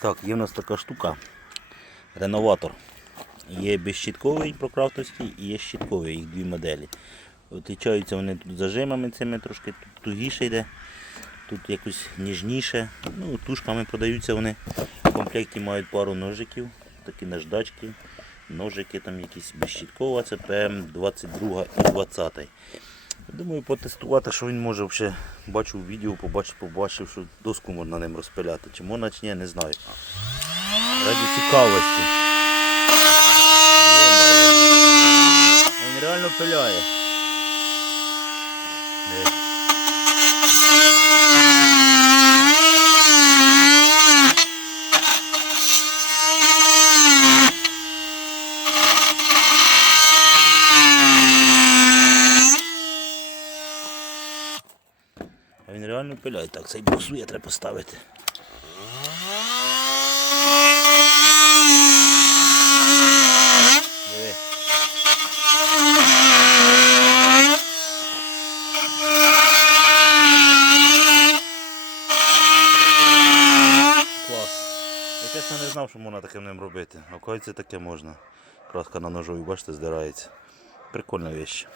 Так, є в нас така штука. Реноватор. Є безщітковий прокрафтовський і є щітковий, їх дві моделі. Отлічаються вони тут зажимами цими трошки тут тугіше йде, тут якось ніжніше. Ну, тушками продаються вони. В комплекті мають пару ножиків, такі наждачки, ножики там якісь безщіткова, це ПМ22 і 20. Думаю, потестувати, що він може вже бачив відео, побачив, побачив, що доску можна ним розпиляти. Чи можна, чи ні, не знаю. Раді цікавості. Він реально пиляє. А він реально пиляє. Так, цей буксує, треба поставити. Я чесно не знав, що можна таким ним робити. А оказується таке можна. Краска на ножові, бачите, здирається. Прикольна вещь.